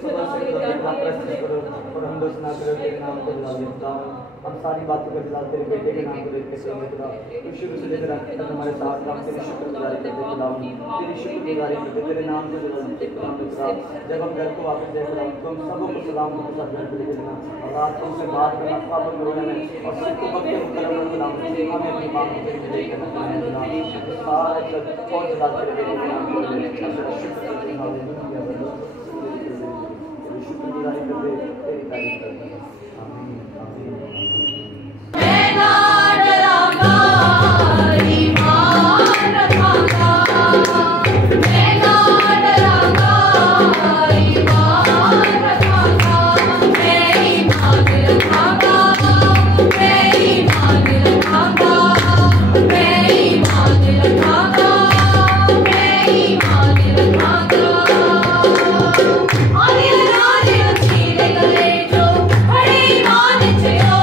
सुबह से कितना प्रश्न करो और हम दोस्त ना करो तेरे नाम को बुला लेता हूँ। हम सारी बातों को बुला तेरे बेटे के नाम को लेकर चलेंगे खुदा। तो शुरू से लेकर आखिर तक हमारे साथ हम तेरी शुक्रगुजारी करते खुदा, तेरी शुक्रगुजारी करते तेरे नाम को बुलाते खुदा। जब हम घर को वापस जाए खुदा तो हम सबों को सलाम के साथ घर को लेकर जाना और रात तुमसे बात करना ख्वाबों में रोने में और सबको वक्त मुकर्रम में खुदा हमें अपनी मांग को तेरे लिए करना है खुदा। सारे सब पहुंच जाते तेरे बेटे के नाम को लेकर तेरा शुक्र करते हालेलुया। शुक्रगुजारी करते तेरी तारीफ करते हैं। आमीन आमीन। मैं ना डरांगा, ईमान रखांगा, मैं ना डरांगा, ईमान रखांगा, मैं ईमान रखांगा, मैं ईमान रखांगा, मैं ईमान रखांगा, मैं ईमान रखांगा। और ये राज चीरे गले जो बड़ी मान चयो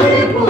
भरपूर